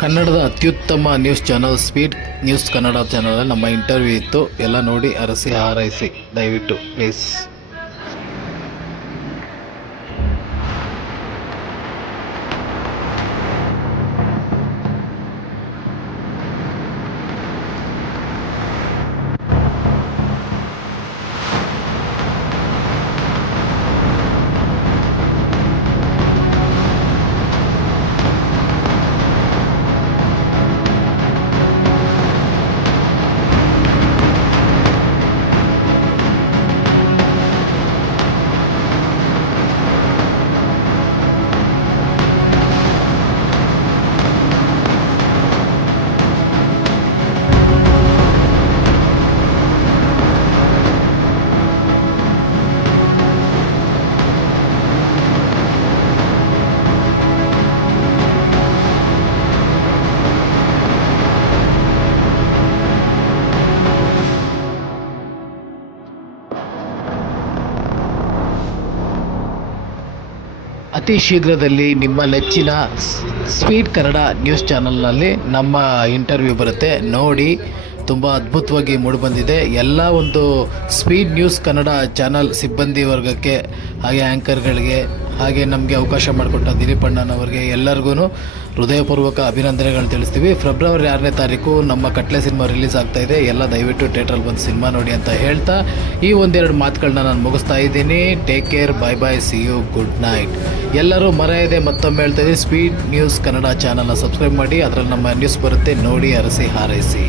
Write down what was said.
ಕನ್ನಡದ ಅತ್ಯುತ್ತಮ news channel speed news Kannada channel ನಮ್ಮ ಇಂಟರ್ವ್ಯೂ ಇತ್ತು. ಎಲ್ಲ ನೋಡಿ ಅರಸಿ ಹಾರೈಸಿ ದಯವಿಟ್ಟು ಪ್ಲೀಸ್. ಅತಿ ಶೀಘ್ರದಲ್ಲಿ ನಿಮ್ಮ ನೆಚ್ಚಿನ ಸ್ಪೀಡ್ ಕನ್ನಡ ನ್ಯೂಸ್ ಚಾನಲ್ನಲ್ಲಿ ನಮ್ಮ ಇಂಟರ್ವ್ಯೂ ಬರುತ್ತೆ ನೋಡಿ. ತುಂಬ ಅದ್ಭುತವಾಗಿ ಮೂಡಿಬಂದಿದೆ. ಎಲ್ಲ ಒಂದು ಸ್ಪೀಡ್ ನ್ಯೂಸ್ ಕನ್ನಡ ಚಾನಲ್ ಸಿಬ್ಬಂದಿ ವರ್ಗಕ್ಕೆ, ಹಾಗೆ ಆ್ಯಂಕರ್ಗಳಿಗೆ, ಹಾಗೆ ನಮಗೆ ಅವಕಾಶ ಮಾಡಿಕೊಟ್ಟ ದಿಲೀಪ್ ಅಣ್ಣನವರಿಗೆ ಎಲ್ಲರಿಗೂ ಹೃದಯಪೂರ್ವಕ ಅಭಿನಂದನೆಗಳು ತಿಳಿಸ್ತೀವಿ. ಫೆಬ್ರವರಿ 6ನೇ ತಾರೀಕು ನಮ್ಮ ಕಟ್ಲೆ ಸಿನಿಮಾ ರಿಲೀಸ್ ಆಗ್ತಾ ಇದೆ. ಎಲ್ಲ ದಯವಿಟ್ಟು ಥಿಯೇಟ್ರಲ್ಲಿ ಬಂದು ಸಿನಿಮಾ ನೋಡಿ ಅಂತ ಹೇಳ್ತಾ ಈ ಒಂದೆರಡು ಮಾತುಗಳನ್ನ ನಾನು ಮುಗಿಸ್ತಾ ಇದ್ದೀನಿ. Take care, bye bye, see you, good night. ಎಲ್ಲರೂ ಮರೆಯದೆ ಮತ್ತೊಮ್ಮೆ ಹೇಳ್ತಾ ಇದ್ದೀವಿ, ಸ್ಪೀಡ್ ನ್ಯೂಸ್ ಕನ್ನಡ ಚಾನಲ್ನ ಸಬ್ಸ್ಕ್ರೈಬ್ ಮಾಡಿ. ಅದರಲ್ಲಿ ನಮ್ಮ ನ್ಯೂಸ್ ಬರುತ್ತೆ ನೋಡಿ, ಅರಸಿ ಹಾರೈಸಿ.